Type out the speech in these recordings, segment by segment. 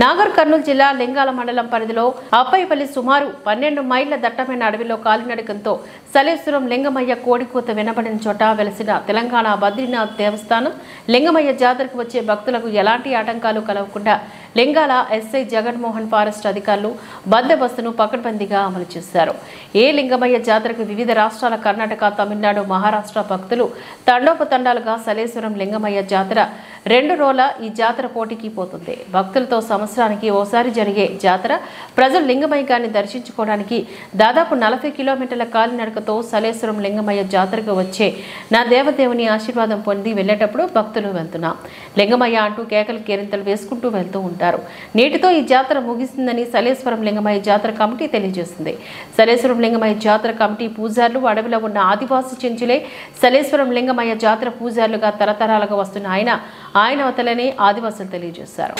నాగర్ కర్నూలు జిల్లా లింగాల మండలం పరిధిలో అప్పైపల్లి సుమారు 12 మైళ్ల దట్టమైన అడవిలో కాలినడకంతో సలేశ్వరం లింగమయ్య కోడికూత వినబడిన చోట వెలసిన తెలంగాణ బద్రీనాథ్ దేవస్థానం లింగమయ్య జాతరకు వచ్చే భక్తులకు ఎలాంటి ఆటంకాలు కలగకుండా లింగాల ఎస్ఐ జగన్మోహన్ ఫారెస్ట్ అధికారులు బందోబస్తును పకడ్బందీగా అమలు చేశారు. ఏ లింగమయ్య జాతరకు వివిధ రాష్ట్రాల కర్ణాటక, తమిళనాడు, మహారాష్ట్ర భక్తులు తండోపతండాలుగా సలేశ్వరం లింగమయ్య జాతర 2 రోజుల ఈ జాతర పోటీకి పోతుంది. భక్తులతో సంవత్సరానికి ఓసారి జరిగే జాతర ప్రజలు లింగమయ్యని దర్శించుకోవడానికి దాదాపు 40 కిలోమీటర్ల కాలినడకతో సలేశ్వరం లింగమయ్య జాతరకు వచ్చే నా దేవదేవుని ఆశీర్వాదం పొంది వెళ్లేటప్పుడు భక్తులు వెళ్తున్నాం లింగమయ్య అంటూ కేకలు కేరింతలు వేసుకుంటూ వెళ్తూ ఉంటారు. నేటితో ఈ జాతర ముగిసిందని సలేశ్వరం లింగమయ్య జాతర కమిటీ తెలియజేసింది. సలేశ్వరం లింగమయ్య జాతర కమిటీ పూజారులు అడవిలో ఉన్న ఆదివాసీ చెంచులే సలేశ్వరం లింగమయ్య జాతర పూజారులుగా తరతరాలుగా వస్తున్న ఆయన వతలని ఆదివాసులు తెలియజేశారు.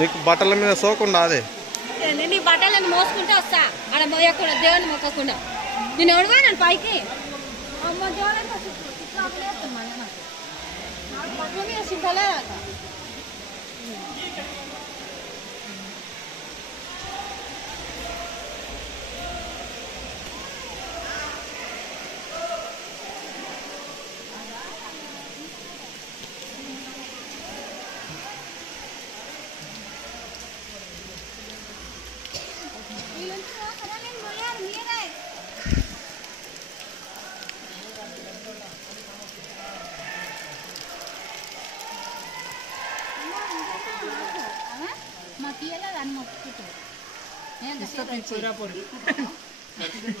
నీకు బట్టల మీద సోకుండా అదే నీ బట్టలను మోసుకుంటూ వస్తా అక్కడ మోయకుండా దేవుని మొక్కకుండా నేను ఎవడుగా నన్ను పైకి అమ్మ దేవుని బట్టల మీద సింతలే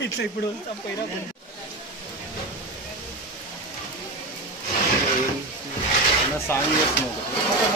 ఇట్లా ఇప్పుడు సాంగ్ చేస్తున్నావు.